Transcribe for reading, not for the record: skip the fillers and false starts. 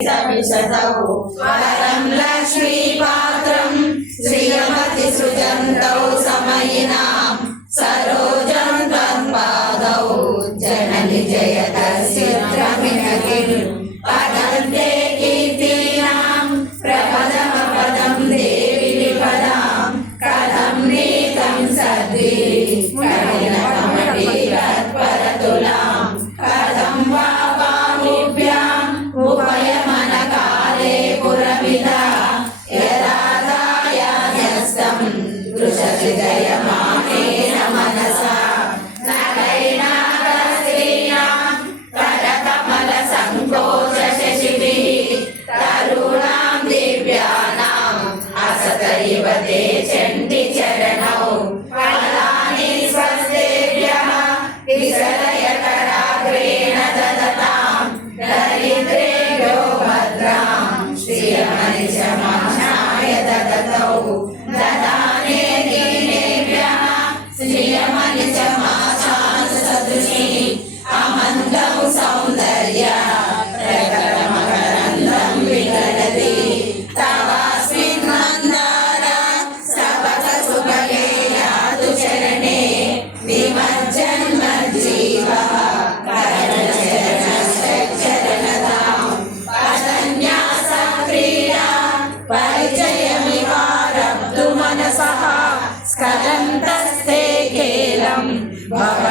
सविशतौ वरं लक्ष्मीपात्रं श्रियमतिसृजन्तौ समयिनां सरोजं तत्पादौ जननि जयतस्यद्रमिनकिं पदन्ते कीर्तीनां प्रपदमपदं देवि विपदां कथं नीतं सद्भिः कठिनकमठीरत्परतुलां कथं वा बाहुभ्याम् उपयमनकाले पुरमिदा यदादायास्तं दृशति जयमानेन मनसा नरैनागस्त्रीणां करकमलसङ्कोचशशिभिः तरूणां दिव्यानाम् असतैव ते चण्डिचरणौ फलानि स्वस्तेभ्यः विसरयकराग्रेण ददतां दरिद्रेभ्यो भद्रां श्रियमनिशमाशाय ददतौ ददाने दीनेभ्यः श्रियमनिशमाशासदृशी अमन्दौ सौन्दर्य प्रकटमकरन्दं विगलति तवास्मिन् मन्दार सपथसुभगे यातु चरणे विमज्जन्मज्जीवः परिचयमिवारब्धु मनसः स्खलन्तस्ते केलं भव